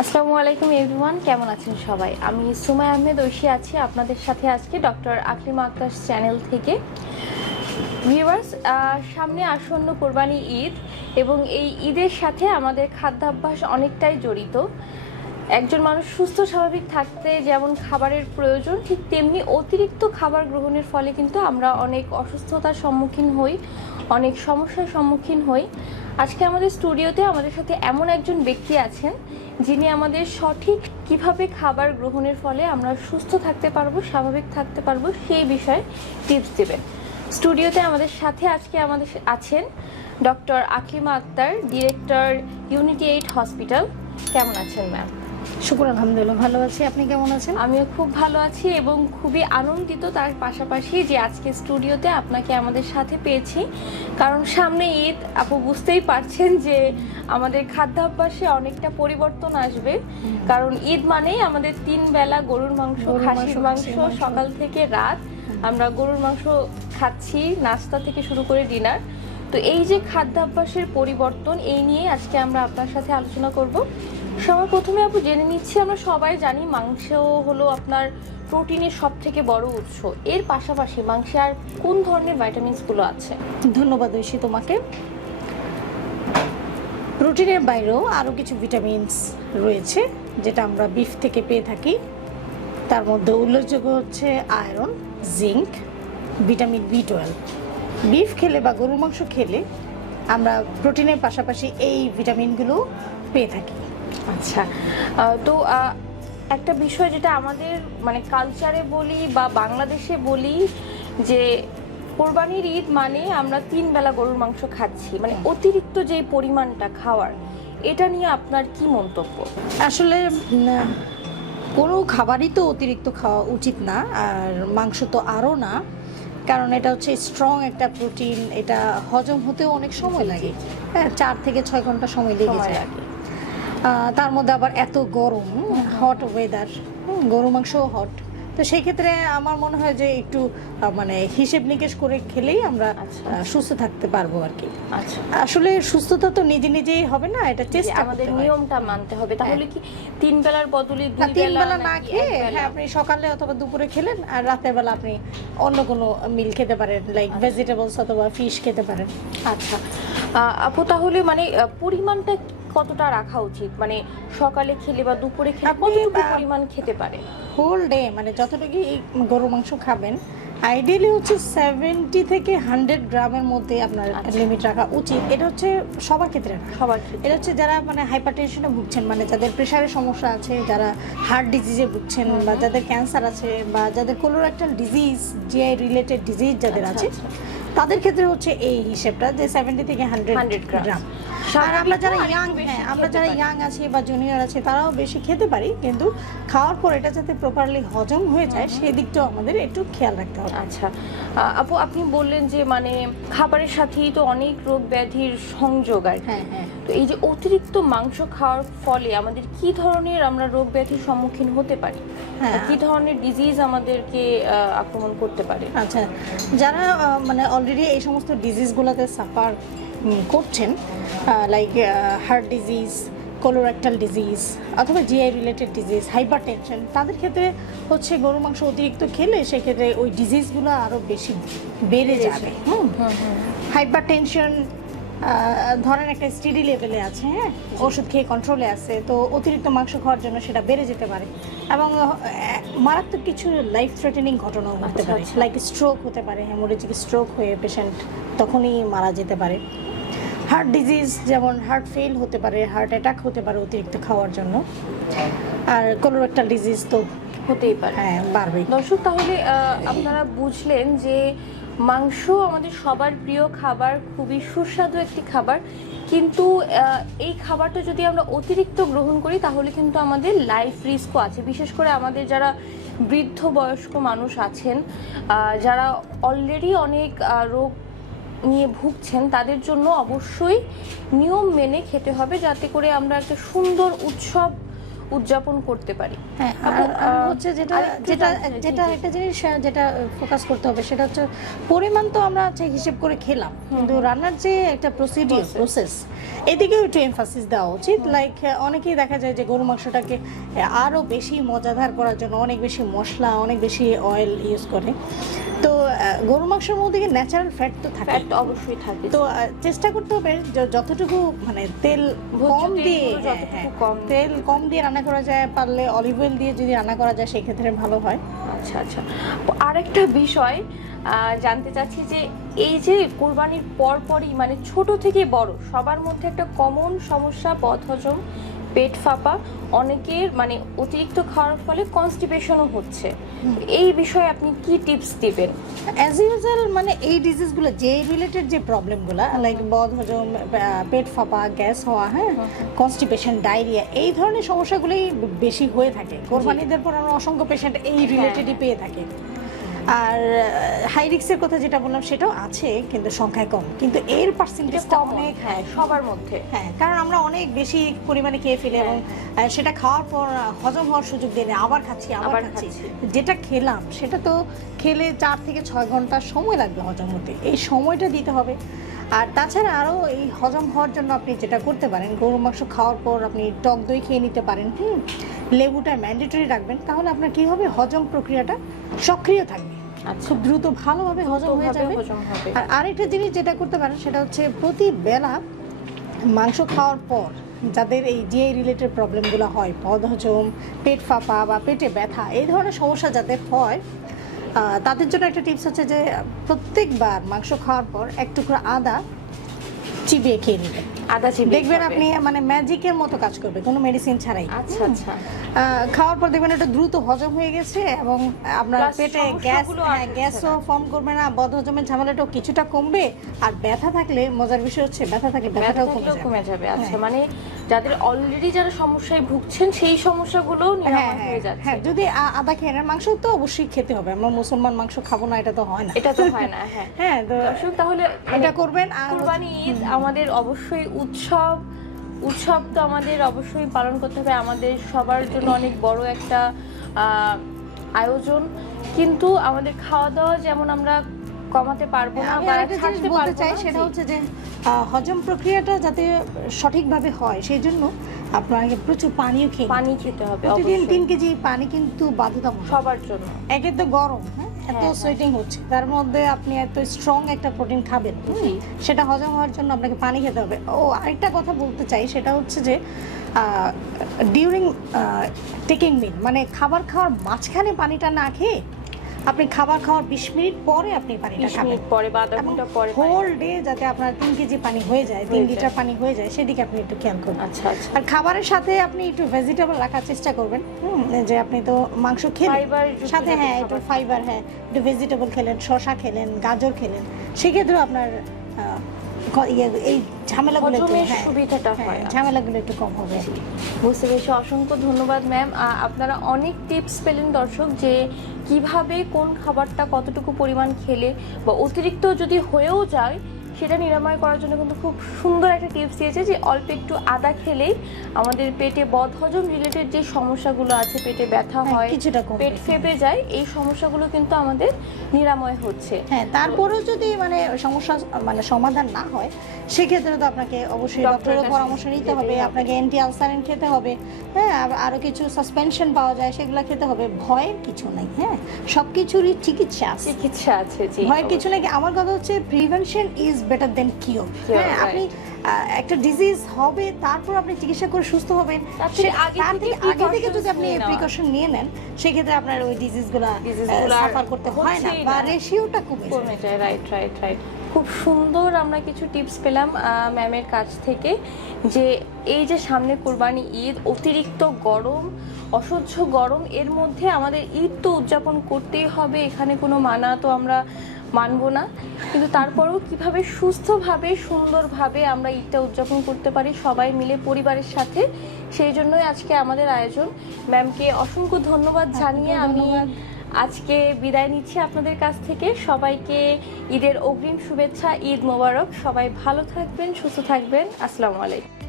আসসালামু আলাইকুম এভরিওয়ান, কেমন আছেন সবাই? আমি সুমাই আহমেদ ঐশী আছি আপনাদের সাথে আজকে ডক্টর আকলিমা আক্তার চ্যানেল থেকে। ভিউয়ার্স সামনে আসন্ন কোরবানি ঈদ এবং এই ঈদের সাথে আমাদের খাদ্যাভ্যাস অনেকটাই জড়িত। একজন মানুষ সুস্থ, স্বাভাবিক থাকতে যেমন খাবারের প্রয়োজন, ঠিক তেমনি অতিরিক্ত খাবার গ্রহণের ফলে কিন্তু আমরা অনেক অসুস্থতার সম্মুখীন হই, অনেক সমস্যার সম্মুখীন হই। আজকে আমাদের স্টুডিওতে আমাদের সাথে এমন একজন ব্যক্তি আছেন যিনি আমাদের সঠিক কীভাবে খাবার গ্রহণের ফলে আমরা সুস্থ থাকতে পারব, স্বাভাবিক থাকতে পারব, সেই বিষয়ে টিপস দেবেন। স্টুডিওতে আমাদের সাথে আজকে আমাদের আছেন doctor Aklima Akter director unity eight hospital কেমন আছেন ম্যাম শুকুর আলহামদুলিল্লাহ ভালো আছি। আপনি কেমন আছেন? আমিও খুব ভালো আছি এবং খুবই আনন্দিত তার পাশাপাশি যে আজকে স্টুডিওতে আপনাকে আমাদের সাথে পেয়েছি। কারণ সামনে ঈদ আপু বুঝতেই পারছেন যে আমাদের খাদ্যাভ্যাসে অনেকটা পরিবর্তন আসবে। কারণ ঈদ মানেই আমাদের তিন বেলা গরুর মাংস খাসির মাংস, মাংস খাসির মাংস। সকাল থেকে রাত। আমরা গরুর মাংস খাচ্ছি নাস্তা থেকে শুরু করে ডিনার। তো এই যে খাদ্যাভ্যাসের পরিবর্তন এই নিয়ে আজকে আমরা আপনার সাথে আলোচনা করব। সবার প্রথমে আপু জেনে নিচ্ছি, আমরা সবাই জানি মাংস হলো আপনার প্রোটিনের সব থেকে বড় উৎস। এর পাশাপাশি মাংসে আর কোন ধরনের ভাইটামিনসগুলো আছে? ধন্যবাদ ঐশী তোমাকে। প্রোটিনের বাইরেও আরও কিছু ভিটামিনস রয়েছে, যেটা আমরা বিফ থেকে পেয়ে থাকি। তার মধ্যে উল্লেখযোগ্য হচ্ছে iron, zinc, vitamin B twelve. Beef খেলে বা গরুর মাংস খেলে আমরা প্রোটিনের পাশাপাশি এই ভিটামিনগুলো পেয়ে থাকি। আচ্ছা তো একটা বিষয় যেটা আমাদের মানে কালচারে বলি বা বাংলাদেশে বলি যে কোরবানির ঈদ মানে আমরা তিন বেলা গরুর মাংস খাচ্ছি মানে অতিরিক্ত যে পরিমাণটা খাওয়ার এটা নিয়ে আপনার কি মন্তব্য? আসলে কোনো খাবারই তো অতিরিক্ত খাওয়া উচিত না আর মাংস তো আরও না কারণ এটা হচ্ছে স্ট্রং একটা প্রোটিন এটা হজম হতেও অনেক সময় লাগে। হ্যাঁ চার থেকে ছয় ঘণ্টা সময় লেগে সময় যায়। তার মধ্যে আবার এত গরম হট ওয়েদার গরু মাংসও হট তো সেই ক্ষেত্রে আমার মনে হয় যে একটু মানে হিসেব নিকেশ করে খেলেই আমরা আচ্ছা। সুস্থ থাকতে পারব আর কি। আচ্ছা। আসলে সুস্থতা তো নিজে নিজেই হবে না এটা চেষ্টা আমাদের নিয়মটা মানতে হবে। তাহলে কি তিন বেলার বদলে তিন বেলা না খেয়ে হ্যাঁ আপনি সকালে অথবা দুপুরে খেলেন আর রাতের বেলা আপনি অন্য কোনো মিল খেতে পারেন লাইক ভেজিটেবলস অথবা ফিশ খেতে পারেন। আচ্ছা। আপু তাহলে মানে পরিমাণটা কতটা রাখা উচিত? মানে সকালে খেলে বা দুপুরে খেলে আপনি, কতটুকু পরিমাণ খেতে পারে? হোল ডে মানে যতটুকু গরু মাংস খাবেন আইডিয়ালি হচ্ছে সেভেন্টি থেকে হান্ড্রেড গ্রামের মধ্যে আপনার আচ্ছা। লিমিট রাখা উচিত। এটা হচ্ছে সবার ক্ষেত্রে না সবার ক্ষেত্রে। এটা হচ্ছে যারা মানে হাইপার টেনশনে ভুগছেন মানে যাদের প্রেশারের সমস্যা আছে যারা হার্ট ডিজিজে ভুগছেন বা যাদের ক্যান্সার আছে বা যাদের colorectal disease GI related disease যাদের আচ্ছা, আছে আচ্ছা। তাদের ক্ষেত্রে হচ্ছে এই হিসেবটা যে সেভেন্টি থেকে হান্ড্রেড 100 গ্রাম। গ্রাম আর আমরা যারা ইয়াং হ্যাঁ আমরা যারা ইয়াং আছি বা জুনিয়র আছে তারাও বেশি খেতে পারি কিন্তু খাওয়ার পর এটা যাতে প্রপারলি হজম হয়ে যায় সেই দিকটাও আমাদের একটু খেয়াল রাখতে হবে। আচ্ছা। আপু আপনি বললেন যে মানে খাবারের সাথেই তো অনেক রোগ ব্যাধির সংযোগ আর। হ্যাঁ হ্যাঁ। তো এই যে অতিরিক্ত মাংস খাওয়ার ফলে আমাদের কি ধরনের আমরা রোগ ব্যাধির সম্মুখীন হতে পারি? হ্যাঁ। কি ধরনের ডিজিজ আমাদেরকে আক্রমণ করতে পারে? আচ্ছা। যারা মানে অলরেডি এই সমস্ত ডিজিজগুলোতে সাফার করছেন like heart disease colorectal disease অথবা GI related disease hypertension তাদের ক্ষেত্রে হচ্ছে গরু মাংস অতিরিক্ত খেলে সেক্ষেত্রে ওই ডিজিজগুলো আরও বেশি বেড়ে যাবে। হুম। হাইপার টেনশন ধরেন একটা স্টিডি লেভেলে আছে হ্যাঁ? ওষুধ খেয়ে কন্ট্রোলে আছে তো অতিরিক্ত মাংস খাওয়ার জন্য সেটা বেড়ে যেতে পারে। এবং মারাত্মক কিছু লাইফ থ্রেটেনিং ঘটনাও হতে আচ্ছা, পারে। লাইক স্ট্রোক হতে পারে হ্যামোরেজিক স্ট্রোক হয়ে পেশেন্ট তখনই মারা যেতে পারে। হার্ট ডিজিজ যেমন হার্ট ফেল হতে পারে, হার্ট অ্যাটাক হতে পারে অতিরিক্ত খাওয়ার জন্য। আর কোলোরেক্টাল ডিজিজ তো হতেই পারে। হ্যাঁ বাড়বেই। দর্শক, তাহলে আপনারা বুঝলেন যে মাংস আমাদের সবার প্রিয় খাবার, খুবই সুস্বাদু একটি খাবার। কিন্তু এই খাবারটা যদি আমরা অতিরিক্ত গ্রহণ করি, তাহলে কিন্তু আমাদের লাইফ রিস্কও আছে। বিশেষ করে আমাদের যারা বৃদ্ধ বয়স্ক মানুষ আছেন যারা অলরেডি অনেক রোগ নিয়ে ভুগছেন তাদের জন্য অবশ্যই নিয়ম মেনে খেতে হবে যাতে করে আমরা একটা সুন্দর উৎসব উদযাপন করতে পারি। হ্যাঁ হচ্ছে যেটা যেটা যেটা। একটা জিনিস যেটা ফোকাস করতে হবে সেটা হচ্ছে পরিমাণ তো আমরা হচ্ছে হিসেব করে খেলাম কিন্তু রান্নার যে একটা প্রসিডিউর প্রসেস এদিকেও একটু এমফাসিস দেওয়া উচিত। লাইক অনেকেই দেখা যায় যে গরু মাংসটাকে আরও বেশি মজাদার করার জন্য অনেক বেশি মশলা অনেক বেশি অয়েল ইউজ করে। তো গরু মাংসের মধ্যে ন্যাচারাল ফ্যাট তো থাকে? ফ্যাট অবশ্যই থাকে। তো চেষ্টা করতে হবে য- যতটুকু মানে তেল কম দিয়ে হ্যাঁ, হ্যাঁ, কম। তেল কম দিয়ে রান্না করা যায় পারলে অলিভ অয়েল দিয়ে যদি রান্না করা যায় সেক্ষেত্রে ভালো হয়। আচ্ছা আচ্ছা। আরেকটা বিষয় জানতে চাচ্ছি যে এই যে কোরবানির পরপরই মানে ছোট থেকে বড় সবার মধ্যে একটা কমন সমস্যা বদহজম পেট ফাঁপা অনেকের মানে অতিরিক্ত খাওয়ার ফলে কনস্টিপেশনও হচ্ছে। এই বিষয়ে আপনি কি টিপস দিবেন? অ্যাজ ইউজুয়াল মানে এই ডিজিজগুলো যে রিলেটেড যে প্রবলেমগুলো লাইক বদহজম পেট ফাঁপা গ্যাস হওয়া হ্যাঁ কনস্টিপেশন ডায়রিয়া এই ধরনের সমস্যাগুলোই বেশি হয়ে থাকে। কোরবানিদের পর আমরা অসংখ্য পেশেন্ট এই রিলেটেডই পেয়ে থাকি। আর হাই রিক্সের কথা যেটা বললাম সেটাও আছে কিন্তু সংখ্যায় কম। কিন্তু এর পার্সেন্টেজটা অনেক হ্যাঁ সবার মধ্যে। হ্যাঁ কারণ আমরা অনেক বেশি পরিমাণে খেয়ে ফেলি এবং সেটা খাওয়ার পর হজম হওয়ার সুযোগ দিয়ে আবার খাচ্ছি আবার খাচ্ছি। যেটা খেলাম সেটা তো খেলে চার থেকে ছয় ঘণ্টা সময় লাগবে হজম হতে। এই সময়টা দিতে হবে। আর তাছাড়া আরও এই হজম হওয়ার জন্য আপনি যেটা করতে পারেন গরুর মাংস খাওয়ার পর আপনি টক দই খেয়ে নিতে পারেন হুম? লেবুটা ম্যান্ডেটরি রাখবেন তাহলে আপনার কী হবে? হজম প্রক্রিয়াটা সক্রিয় থাকবে। আচ্ছা। খুব দ্রুত ভালোভাবে হজম হয়ে যাবে। আর আরেকটা জিনিস যেটা করতে পারেন সেটা হচ্ছে প্রতি বেলা মাংস খাওয়ার পর যাদের এই যে রিলেটেড প্রবলেমগুলো হয় বদহজম পেট ফাঁপা বা পেটে ব্যথা এই ধরনের সমস্যা যাদের হয় তাদের জন্য একটা টিপস হচ্ছে যে প্রত্যেকবার মাংস খাওয়ার পর এক টুকরো আদা চিবিয়ে খেয়ে নেবেন। আদা দেখবেন খাবে। আপনি মানে ম্যাজিকের মতো কাজ করবে কোনো মেডিসিন ছাড়াই। আচ্ছা আচ্ছা। খাওয়ার পর দেখবেন এটা দ্রুত হজম হয়ে গেছে এবং আপনার পেটে গ্যাস হ্যাঁ গ্যাসও ফর্ম করবে না বদহজমের ঝামেলাটাও কিছুটা কমবে আর ব্যথা থাকলে মজার বিষয় হচ্ছে ব্যথা থাকলে ব্যথাটাও কমে যাবে। যাবে আচ্ছা হ্যাঁ। মানে যাদের অলরেডি যারা সমস্যায় ভুগছেন সেই সমস্যাগুলো হ্যাঁ নিরাময় হ্যাঁ হয়ে যাচ্ছে। হ্যাঁ যদি আদা খেয়ে নেন মাংস তো অবশ্যই খেতে হবে আমরা মুসলমান মাংস খাব না এটা তো হয় না। এটা তো হয় না হ্যাঁ। হ্যাঁ দর্শক তাহলে এটা করবেন আর কুরবানি ঈদ আমাদের অবশ্যই উৎসব উৎসব তো আমাদের অবশ্যই পালন করতে হবে। আমাদের সবার জন্য অনেক বড় একটা আয়োজন। কিন্তু আমাদের খাওয়া দাওয়া যেমন আমরা কমাতে পারব না বা ছাড়তে পারব চাই সেটা হচ্ছে যে হজম প্রক্রিয়াটা যাতে সঠিকভাবে হয় সেই জন্য আপনাকে প্রচুর পানিও খেয়ে পানি খেতে হবে প্রতিদিন। তিন কেজি পানি কিন্তু বাধ্যতামূলক। সবার জন্য। একে তো গরম হ্যাঁ? এত হ্যাঁ। সোয়েটিং হচ্ছে। তার মধ্যে আপনি এত স্ট্রং একটা প্রোটিন খাবেন হুম, সেটা হজম হওয়ার জন্য আপনাকে পানি খেতে হবে। ও আরেকটা কথা বলতে চাই সেটা হচ্ছে যে ডিউরিং টেকিং মিল মানে খাবার খাওয়ার মাঝখানে পানিটা না খেয়ে আপনি খাবার খাওয়ার বিশ মিনিট পরে আপনি পানিটা খাবেন। পরে বা আধা ঘণ্টা পরে হোল ডে যাতে আপনার তিন কেজি পানি হয়ে যায় তিন লিটার পানি হয়ে যায় সেদিকে আপনি একটু খেয়াল করবেন। আচ্ছা আচ্ছা। আর খাবারের সাথে আপনি একটু ভেজিটেবল রাখার চেষ্টা করবেন। যে আপনি তো মাংস খেলেন। সাথে হ্যাঁ একটু ফাইবার হ্যাঁ একটু ভেজিটেবল খেলেন শশা খেলেন গাজর খেলেন। সেক্ষেত্রেও আপনার ইয়ে, এই ঝামেলাগুলো হ্যাঁ সুবিধাটা হ্যাঁ, হয় ঝামেলাগুলো একটু কম হবে। বুঝতে পেরেছি। অসংখ্য ধন্যবাদ ম্যাম আপনারা অনেক টিপস পেলেন দর্শক যে কীভাবে কোন খাবারটা কতটুকু পরিমাণ খেলে বা অতিরিক্ত যদি হয়েও যায় সেটা নিরাময় করার জন্য কিন্তু খুব সুন্দর একটা টিপস দিয়েছে যে অল্প একটু আদা খেলেই আমাদের পেটে বদহজম রিলেটেড যে সমস্যাগুলো আছে পেটে ব্যথা হ্যাঁ, হয় কিছুটা। পেট ফেপে যায় এই সমস্যাগুলো কিন্তু আমাদের নিরাময় হচ্ছে হ্যাঁ তারপরেও যদি মানে সমস্যা মানে সমাধান না হয় সেক্ষেত্রে তো আপনাকে অবশ্যই ডক্টরের পরামর্শ নিতে হবে। আপনাকে অ্যান্টি আলসারিন খেতে হবে হ্যাঁ আর আরও কিছু সাসপেনশন পাওয়া যায় সেগুলো খেতে হবে ভয়ের কিছু নাই হ্যাঁ সব কিছুরই চিকিৎসা আছে চিকিৎসা আছে জি ভয়ের কিছু নাকি আমার কথা হচ্ছে prevention is better than cure হ্যাঁ আপনি একটা ডিজিজ হবে তারপর আপনি চিকিৎসা করে সুস্থ হবেন তার থেকে আগে থেকে থেকে আগে থেকে যদি আপনি প্রিকশন নিয়ে নেন সেক্ষেত্রে আপনার ওই ডিজিজগুলো সাফার করতে হয় না বা রেশিওটা কমে যায়। রাইট রাইট রাইট খুব সুন্দর আমরা কিছু টিপস পেলাম ম্যামের কাছ থেকে যে এই যে সামনে কোরবানি ঈদ অতিরিক্ত গরম অসহ্য গরম এর মধ্যে আমাদের ঈদ তো উদযাপন করতেই হবে এখানে কোনো মানা তো আমরা মানবো না। কিন্তু তারপরেও কীভাবে সুস্থভাবে সুন্দরভাবে আমরা ঈদটা উদযাপন করতে পারি সবাই মিলে পরিবারের সাথে সেই জন্যই আজকে আমাদের আয়োজন। ম্যামকে অসংখ্য ধন্যবাদ জানিয়ে আমি আজকে বিদায় নিচ্ছি আপনাদের কাছ থেকে। সবাইকে ঈদের অগ্রিম শুভেচ্ছা ঈদ মোবারক। সবাই ভালো থাকবেন সুস্থ থাকবেন। আসসালামু আলাইকুম।